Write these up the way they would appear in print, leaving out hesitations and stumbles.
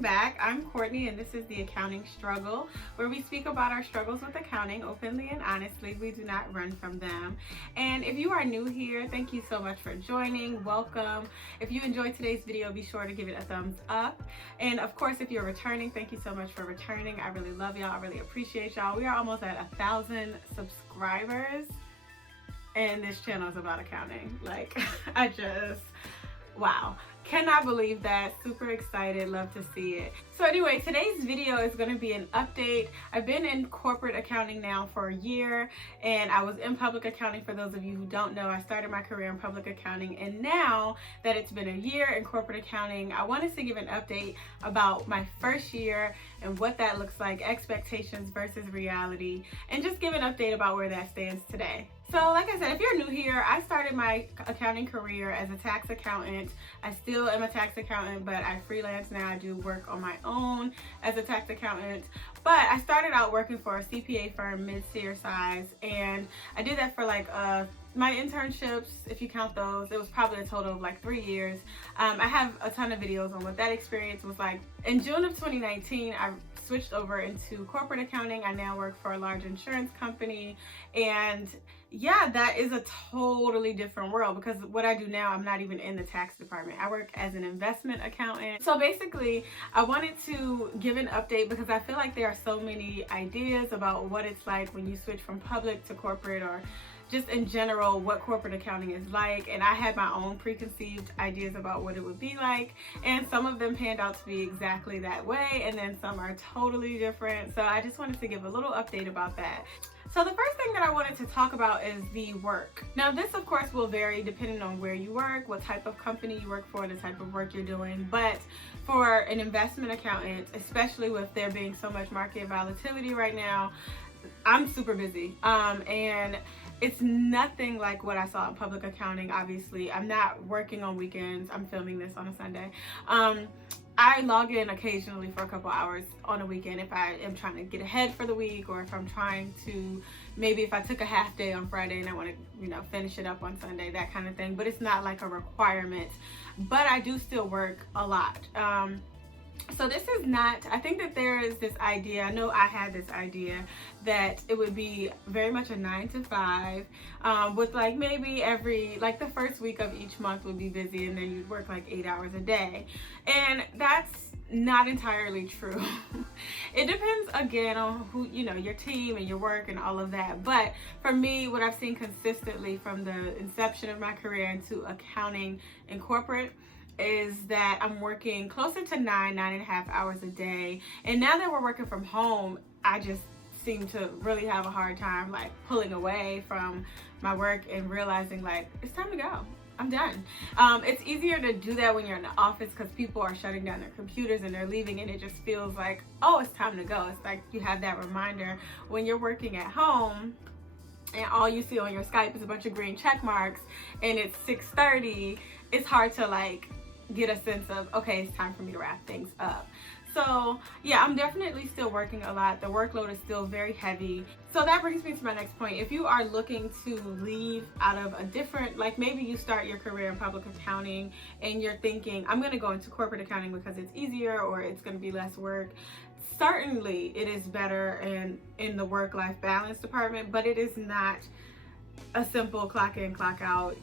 welcome back. I'm Courtney and this is The Accounting Struggle, where we speak about our struggles with accounting openly and honestly. We do not run from them. And if you are new here, thank you so much for joining. Welcome. If you enjoyed today's video, be sure to give it a thumbs up. And of course, if you're returning, thank you so much for returning. I really love y'all. I really appreciate y'all. We are almost at 1,000 subscribers and this channel is about accounting. Like, wow. Cannot believe that. Super excited. Love to see it. So anyway, today's video is going to be an update. I've been in corporate accounting now for a year, and I was in public accounting. For those of you who don't know, I started my career in public accounting, and now that it's been a year in corporate accounting, I wanted to give an update about my first year and what that looks like, expectations versus reality, and just give an update about where that stands today. So like I said, if you're new here, I started my accounting career as a tax accountant. I still am a tax accountant, but I freelance now. I do work on my own as a tax accountant. But I started out working for a CPA firm, mid-tier size, and I did that for like my internships, if you count those, it was probably a total of like 3 years. I have a ton of videos on what that experience was like. In June of 2019, I switched over into corporate accounting. I now work for a large insurance company, and yeah, that is a totally different world because what I do now, I'm not even in the tax department. I work as an investment accountant. So basically, I wanted to give an update because I feel like there are so many ideas about what it's like when you switch from public to corporate, or just in general what corporate accounting is like. And I had my own preconceived ideas about what it would be like, and some of them panned out to be exactly that way, and then some are totally different. So I just wanted to give a little update about that. So the first thing that I wanted to talk about is the work. Now this of course will vary depending on where you work, what type of company you work for, the type of work you're doing. But for an investment accountant, especially with there being so much market volatility right now, I'm super busy. And it's nothing like what I saw in public accounting. Obviously, I'm not working on weekends. I'm filming this on a Sunday. I log in occasionally for a couple hours on a weekend if I am trying to get ahead for the week, or if I'm trying to, maybe if I took a half day on Friday and I want to, finish it up on Sunday, that kind of thing. But it's not like a requirement. But I do still work a lot. So this is not, I think that there is this idea, I know I had this idea that it would be very much a 9 to 5 with like maybe the first week of each month would be busy, and then you'd work like 8 hours a day. And that's not entirely true. It depends again on who, your team and your work and all of that. But for me, what I've seen consistently from the inception of my career into accounting and corporate is that I'm working closer to 9.5 hours a day. And now that we're working from home, I just seem to really have a hard time like pulling away from my work and realizing like it's time to go. I'm done. It's easier to do that when you're in the office because people are shutting down their computers and they're leaving, and it just feels like, oh, it's time to go. It's like you have that reminder. When you're working at home and all you see on your Skype is a bunch of green check marks and it's 6:30, it's hard to like get a sense of, okay, it's time for me to wrap things up. So yeah, I'm definitely still working a lot. The workload is still very heavy. So that brings me to my next point. If you are looking to leave out of a different, like maybe you start your career in public accounting and you're thinking, I'm going to go into corporate accounting because it's easier or it's going to be less work. Certainly it is better in the work-life balance department, but it is not a simple clock in, clock out,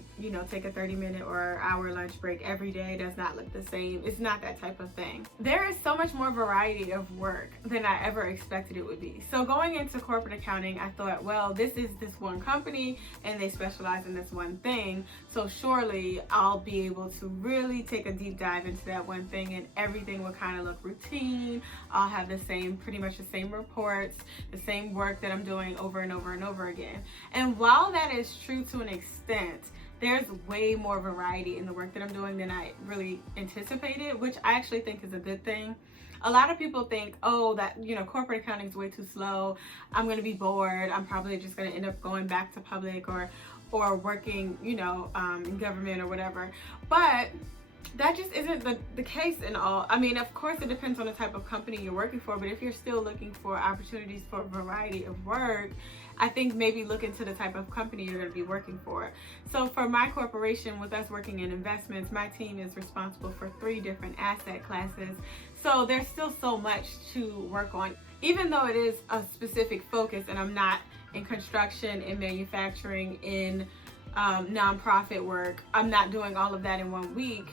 take a 30-minute or hour lunch break every day. Does not look the same. It's not that type of thing. There is so much more variety of work than I ever expected it would be. So going into corporate accounting, I thought, well, this is this one company and they specialize in this one thing. So surely I'll be able to really take a deep dive into that one thing and everything will kind of look routine. I'll have pretty much the same reports, the same work that I'm doing over and over and over again. And while that is true to an extent, there's way more variety in the work that I'm doing than I really anticipated, which I actually think is a good thing. A lot of people think, oh, that, corporate accounting is way too slow. I'm going to be bored. I'm probably just going to end up going back to public or working, in government or whatever. But that just isn't the case in all. I mean, of course, it depends on the type of company you're working for, but if you're still looking for opportunities for a variety of work, I think maybe look into the type of company you're going to be working for. So for my corporation, with us working in investments, my team is responsible for 3 different asset classes. So there's still so much to work on. Even though it is a specific focus, and I'm not in construction, in manufacturing, in nonprofit work, I'm not doing all of that in 1 week.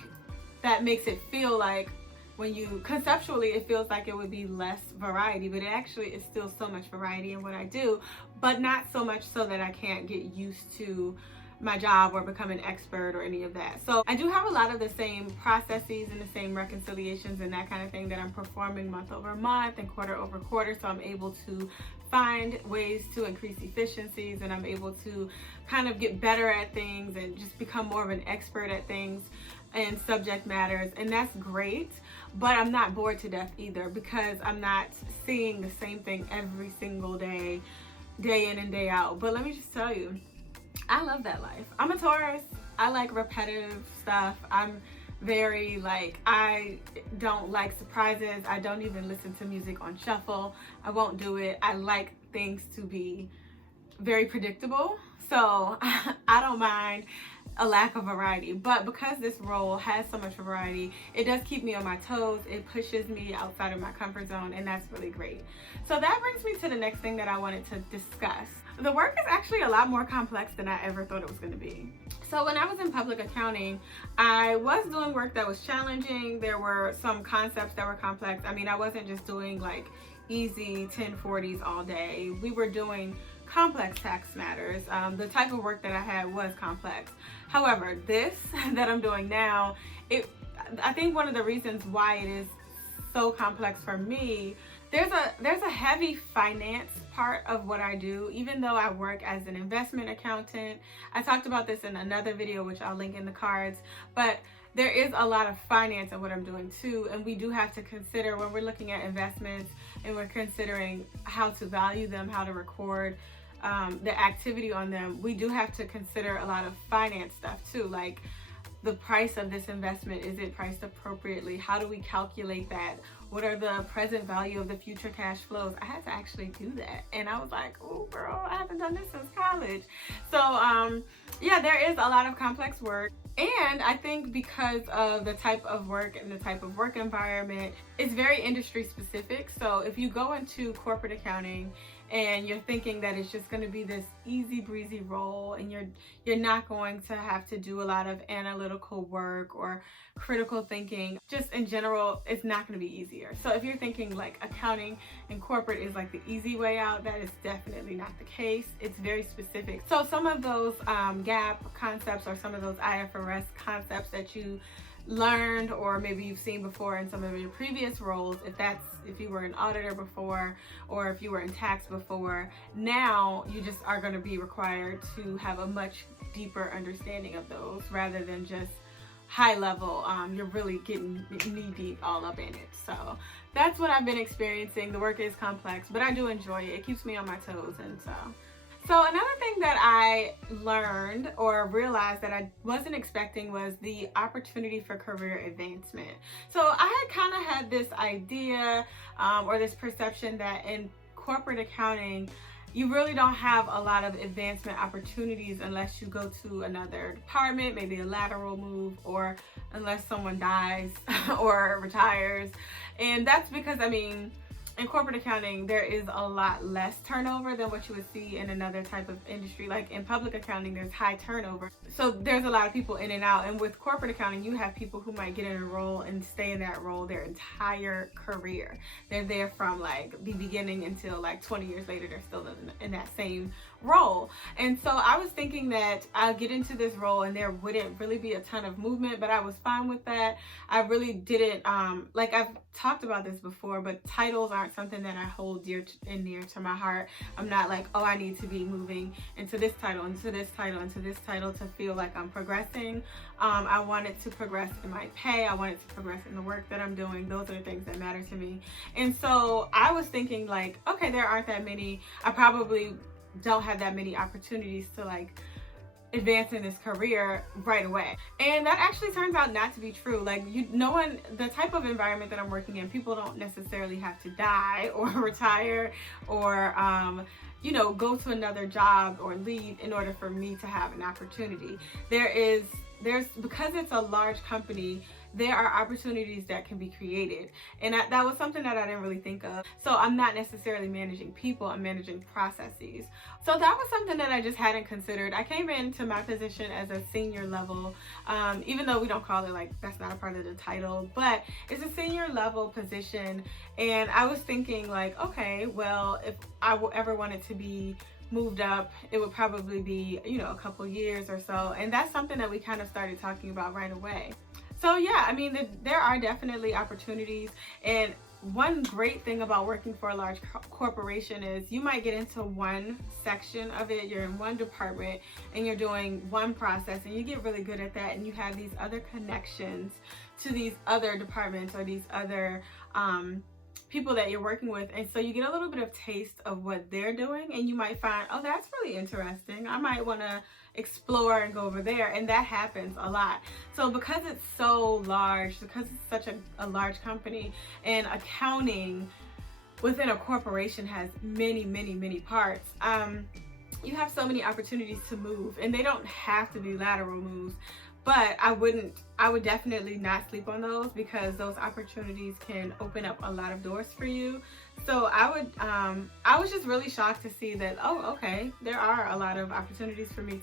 That makes it feel like, when you conceptually, it feels like it would be less variety, but it actually is still so much variety in what I do, but not so much so that I can't get used to my job or become an expert or any of that. So I do have a lot of the same processes and the same reconciliations and that kind of thing that I'm performing month over month and quarter over quarter. So I'm able to find ways to increase efficiencies, and I'm able to kind of get better at things and just become more of an expert at things and subject matters, and that's great. But I'm not bored to death either, because I'm not seeing the same thing every single day, day in and day out. But let me just tell you, I love that life. I'm a Taurus. I like repetitive stuff. I'm very I don't like surprises. I don't even listen to music on shuffle. I won't do it. I like things to be very predictable. So I don't mind a lack of variety, but because this role has so much variety, it does keep me on my toes. It pushes me outside of my comfort zone, and that's really great. So that brings me to the next thing that I wanted to discuss. The work is actually a lot more complex than I ever thought it was going to be. So when I was in public accounting, I was doing work that was challenging. There were some concepts that were complex. I mean, I wasn't just doing easy 1040s all day. We were doing complex tax matters. The type of work that I had was complex. However, this that I'm doing now, I think one of the reasons why it is so complex for me, there's a heavy finance part of what I do, even though I work as an investment accountant. I talked about this in another video, which I'll link in the cards, but there is a lot of finance in what I'm doing too, and we do have to consider, when we're looking at investments and we're considering how to value them, how to record the activity on them, we do have to consider a lot of finance stuff too, like the price of this investment. Is it priced appropriately? How do we calculate that? What are the present value of the future cash flows? I had to actually do that, and I was like, oh girl, I haven't done this since college. So yeah, there is a lot of complex work. And I think because of the type of work and the type of work environment, it's very industry specific. So if you go into corporate accounting and you're thinking that it's just going to be this easy breezy role, and you're not going to have to do a lot of analytical work or critical thinking, just in general, it's not going to be easier. So if you're thinking accounting and corporate is the easy way out, that is definitely not the case. It's very specific. So some of those GAAP concepts, or some of those IFRS concepts that you learned, or maybe you've seen before in some of your previous roles, if you were an auditor before, or if you were in tax before, now you just are going to be required to have a much deeper understanding of those, rather than just high level. You're really getting knee deep all up in it. So that's what I've been experiencing. The work is complex, but I do enjoy it. It keeps me on my toes. And so another thing that I learned or realized that I wasn't expecting was the opportunity for career advancement. So I had kind of had this idea or this perception that in corporate accounting, you really don't have a lot of advancement opportunities unless you go to another department, maybe a lateral move, or unless someone dies or retires. And that's because, in corporate accounting, there is a lot less turnover than what you would see in another type of industry. Like in public accounting, there's high turnover. So there's a lot of people in and out. And with corporate accounting, you have people who might get in a role and stay in that role their entire career. They're there from the beginning until 20 years later, they're still in that same role. And so I was thinking that I'll get into this role and there wouldn't really be a ton of movement, but I was fine with that. I really didn't, I've talked about this before, but titles aren't something that I hold dear and near to my heart. I'm not I need to be moving into this title, into this title, into this title to feel like I'm progressing. I wanted to progress in my pay. I wanted to progress in the work that I'm doing. Those are the things that matter to me. And so I was thinking okay, there aren't that many. I probably don't have that many opportunities to advance in this career right away. And that actually turns out not to be true. The type of environment that I'm working in, people don't necessarily have to die or retire or you know, go to another job or leave in order for me to have an opportunity. There's because it's a large company, there are opportunities that can be created. And that was something that I didn't really think of. So I'm not necessarily managing people, I'm managing processes. So that was something that I just hadn't considered. I came into my position as a senior level, even though we don't call it, like, that's not a part of the title, but it's a senior level position. And I was thinking, like, okay, well, if I ever wanted to be moved up, it would probably be, you know, a couple years or so. And that's something that we kind of started talking about right away. So yeah, I mean, there are definitely opportunities. And one great thing about working for a large corporation is you might get into one section of it, you're in one department and you're doing one process, and you get really good at that, and you have these other connections to these other departments or these other people that you're working with. And so you get a little bit of taste of what they're doing, and you might find, oh, that's really interesting, I might want to explore and go over there. And that happens a lot. So because it's so large, because it's such a large company, and accounting within a corporation has many parts, you have so many opportunities to move, and they don't have to be lateral moves. But I would definitely not sleep on those, because those opportunities can open up a lot of doors for you. So I was just really shocked to see that, oh, okay, there are a lot of opportunities for me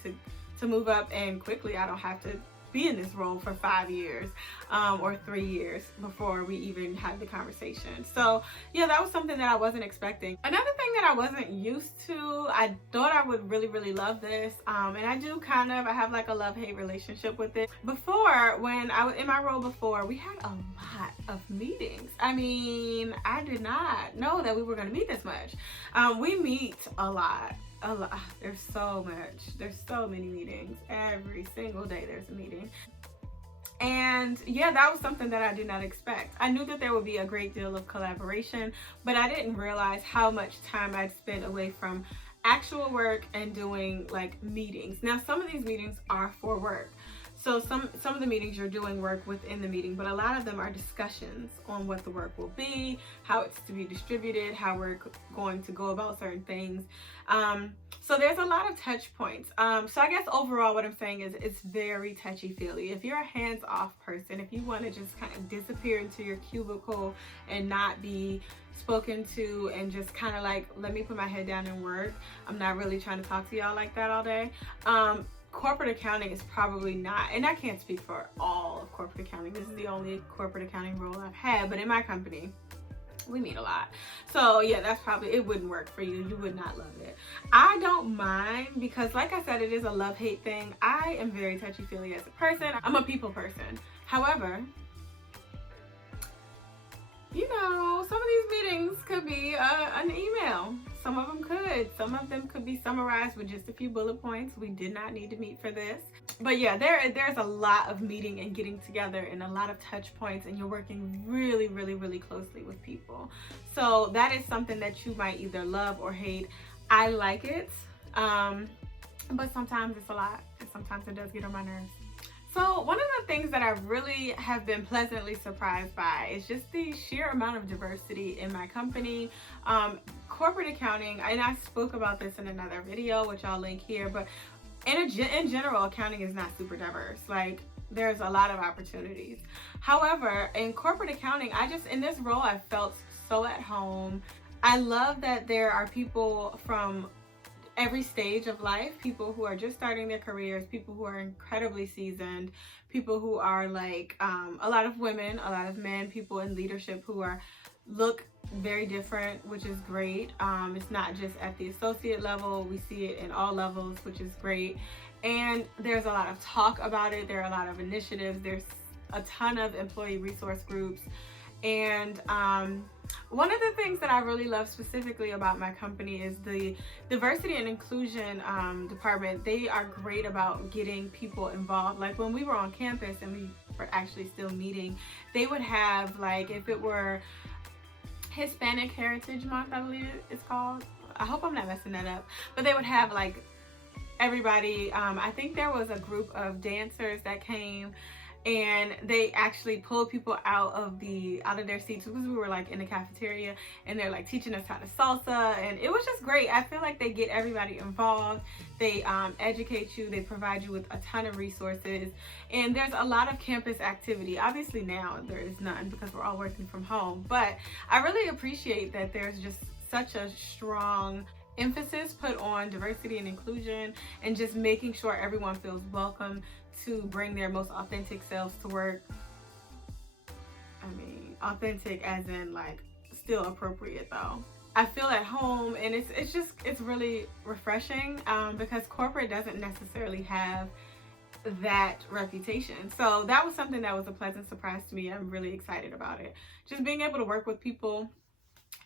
to move up, and quickly. I don't have to be in this role for 5 years or 3 years before we even had the conversation. So yeah, that was something that I wasn't expecting. Another thing that I wasn't used to, I thought I would really love this, and I do I have like a love-hate relationship with it. Before, when I was in my role before, we had a lot of meetings. I mean, I did not know that we were going to meet this much. We meet a lot. There's so much. There's so many meetings. Every single day there's a meeting. And yeah, that was something that I did not expect. I knew that there would be a great deal of collaboration, but I didn't realize how much time I'd spent away from actual work and doing like meetings. Now, some of these meetings are for work. So some of the meetings you're doing work within the meeting, but a lot of them are discussions on what the work will be, how it's to be distributed, how we're going to go about certain things. So there's a lot of touch points. So I guess overall what I'm saying is it's very touchy-feely. If you're a hands-off person, if you want to just kind of disappear into your cubicle and not be spoken to, and just kind of like, let me put my head down and work, I'm not really trying to talk to y'all like that all day. Corporate accounting is probably not, and I can't speak for all of corporate accounting. This is the only corporate accounting role I've had, but in my company, we meet a lot. So yeah, that's probably, it wouldn't work for you. You would not love it. I don't mind, because like I said, it is a love-hate thing. I am very touchy-feely as a person. I'm a people person. However, you know, some of these meetings could be an email. Some of them could. Some of them could be summarized with just a few bullet points. We did not need to meet for this. But yeah, there's a lot of meeting and getting together and a lot of touch points, and you're working really closely with people. So that is something that you might either love or hate. I like it, but sometimes it's a lot, and sometimes it does get on my nerves. So one of the things that I really have been pleasantly surprised by is just the sheer amount of diversity in my company. Corporate accounting, and I spoke about this in another video, which I'll link here, but in general, accounting is not super diverse. Like, there's a lot of opportunities. However, in corporate accounting, in this role, I felt so at home. I love that there are people from every stage of life, people who are just starting their careers, people who are incredibly seasoned, people who are like a lot of women, a lot of men, people in leadership who look very different, which is great. It's not just at the associate level, we see it in all levels, which is great. And there's a lot of talk about it. There are a lot of initiatives. There's a ton of employee resource groups. And one of the things that I really love specifically about my company is the diversity and inclusion department. They are great about getting people involved. Like when we were on campus and we were actually still meeting, they would have, like, if it were Hispanic Heritage Month, I believe it's called. I hope I'm not messing that up. But they would have like everybody, I think there was a group of dancers that came, and they actually pulled people out of their seats because we were like in the cafeteria, and they're like teaching us how to salsa, and it was just great. I feel like they get everybody involved. They educate you, they provide you with a ton of resources, and there's a lot of campus activity. Obviously now there is none because we're all working from home, but I really appreciate that there's just such a strong emphasis put on diversity and inclusion, and just making sure everyone feels welcome to bring their most authentic selves to work. I mean, authentic as in like still appropriate though. I feel at home, and it's really refreshing because corporate doesn't necessarily have that reputation. So that was something that was a pleasant surprise to me. I'm really excited about it. Just being able to work with people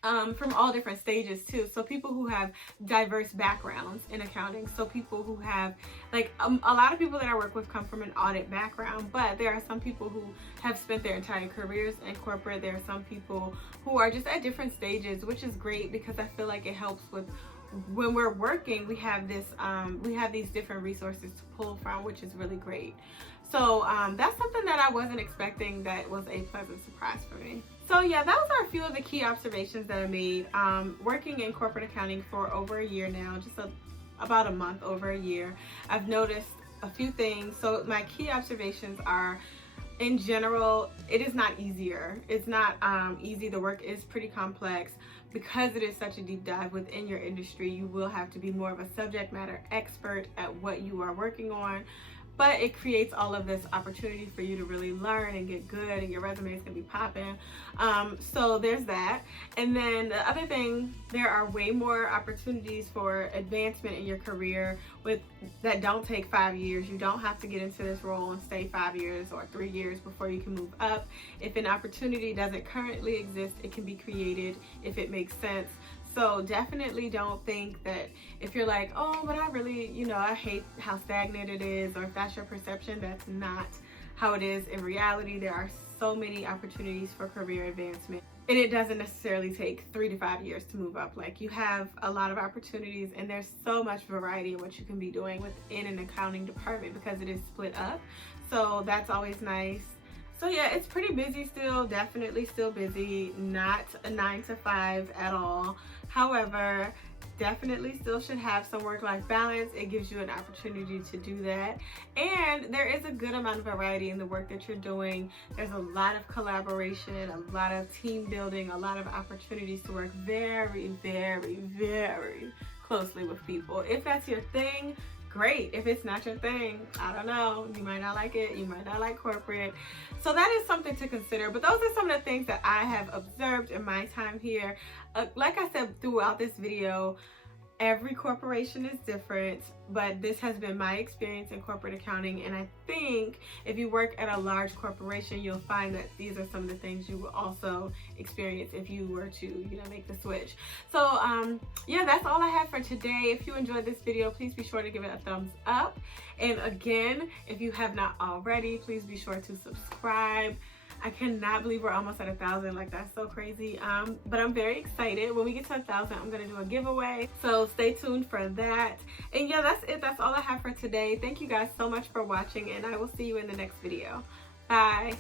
from all different stages too. So people who have diverse backgrounds in accounting. So people who have like a lot of people that I work with come from an audit background, but there are some people who have spent their entire careers in corporate. There are some people who are just at different stages, which is great because I feel like it helps with when we're working. We have these different resources to pull from, which is really great. So that's something that I wasn't expecting, that was a pleasant surprise for me. So yeah, those are a few of the key observations that I made working in corporate accounting for over a year now, about a month over a year. I've noticed a few things. So my key observations are, in general, it is not easier. It's not easy. The work is pretty complex. Because it is such a deep dive within your industry, you will have to be more of a subject matter expert at what you are working on. But it creates all of this opportunity for you to really learn and get good, and your resume is gonna be popping. So there's that. And then the other thing, there are way more opportunities for advancement in your career that don't take 5 years. You don't have to get into this role and stay 5 years or 3 years before you can move up. If an opportunity doesn't currently exist, it can be created if it makes sense. So definitely don't think that if you're like, oh, but I really, I hate how stagnant it is, or if that's your perception, that's not how it is in reality. There are so many opportunities for career advancement, and it doesn't necessarily take 3 to 5 years to move up. Like, you have a lot of opportunities, and there's so much variety in what you can be doing within an accounting department because it is split up. So that's always nice. So yeah, it's pretty busy still, definitely still busy, not a 9 to 5 at all. However, definitely still should have some work-life balance. It gives you an opportunity to do that. And there is a good amount of variety in the work that you're doing. There's a lot of collaboration, a lot of team building, a lot of opportunities to work very, very, very closely with people. If that's your thing, great. If it's not your thing, I don't know, you might not like it, you might not like corporate. So that is something to consider. But those are some of the things that I have observed in my time here. Like I said throughout this video, every corporation is different, but this has been my experience in corporate accounting. And I think if you work at a large corporation, you'll find that these are some of the things you will also experience if you were to, make the switch. So yeah, that's all I have for today. If you enjoyed this video, please be sure to give it a thumbs up. And again, if you have not already, please be sure to subscribe. I cannot believe we're almost at 1,000. Like, that's so crazy. But I'm very excited. When we get to 1,000, I'm gonna do a giveaway. So stay tuned for that. And yeah, that's it. That's all I have for today. Thank you guys so much for watching, and I will see you in the next video. Bye.